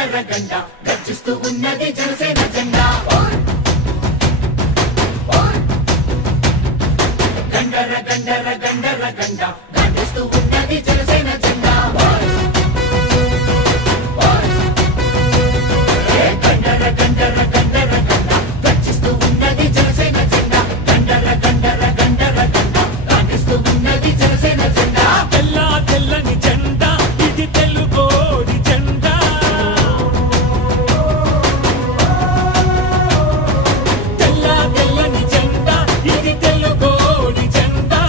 గండ గర్జిస్తూ ఉన్నది జనసేన జెండా గండర గండర గండర గండ గర్జిస్తూ ఉన్నది జనసేన జెండా గండర గండర గండర గండ గర్జిస్తూ ఉన్నది జనసేన జెండా గండర గండర గండర గండ గర్జిస్తూ ఉన్నది జనసేన జెండా తెల్ల తెల్లని జెండా ఇది తెలుగోడి జెండా తెల్ల తెల్లని జెండా ఇది తెలుగోడి జెండా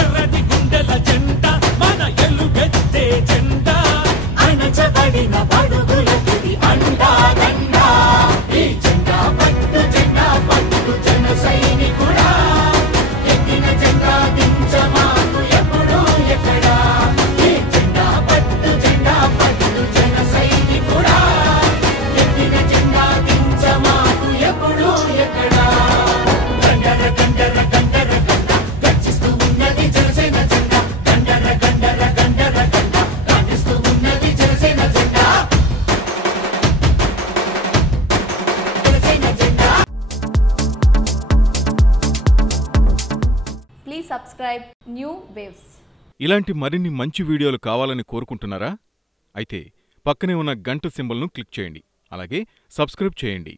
ఎర్రటి గుండెల జెండా మన ఎలుగెత్తే జెండా అణచబడిన బడుగులకి అండా దండా ఈ జెండా పట్టు జన సైనికుడా ఎక్కిన జెండా దించమాకు ఎప్పుడు ఎక్కడా ఈ జెండా పట్టు జన సైనికుడా ఎక్కిన జెండా దించమాకు ఎప్పుడు ఎక్కడా గండర గండర గండర గండ గర్జిస్తూ ఉన్నది జనసేన జెండా గండర గండర గండర గండ గర్జిస్తూ ఉన్నది జనసేన జెండా జనసేన జెండా Please subscribe New Waves. ఇలాంటి మరిన్ని మంచి వీడియోలు కావాలని కోరుకుంటున్నారా? అయితే పక్కనే ఉన్న గంట సింబల్ను క్లిక్ చేయండి. అలాగే సబ్స్క్రైబ్ చేయండి.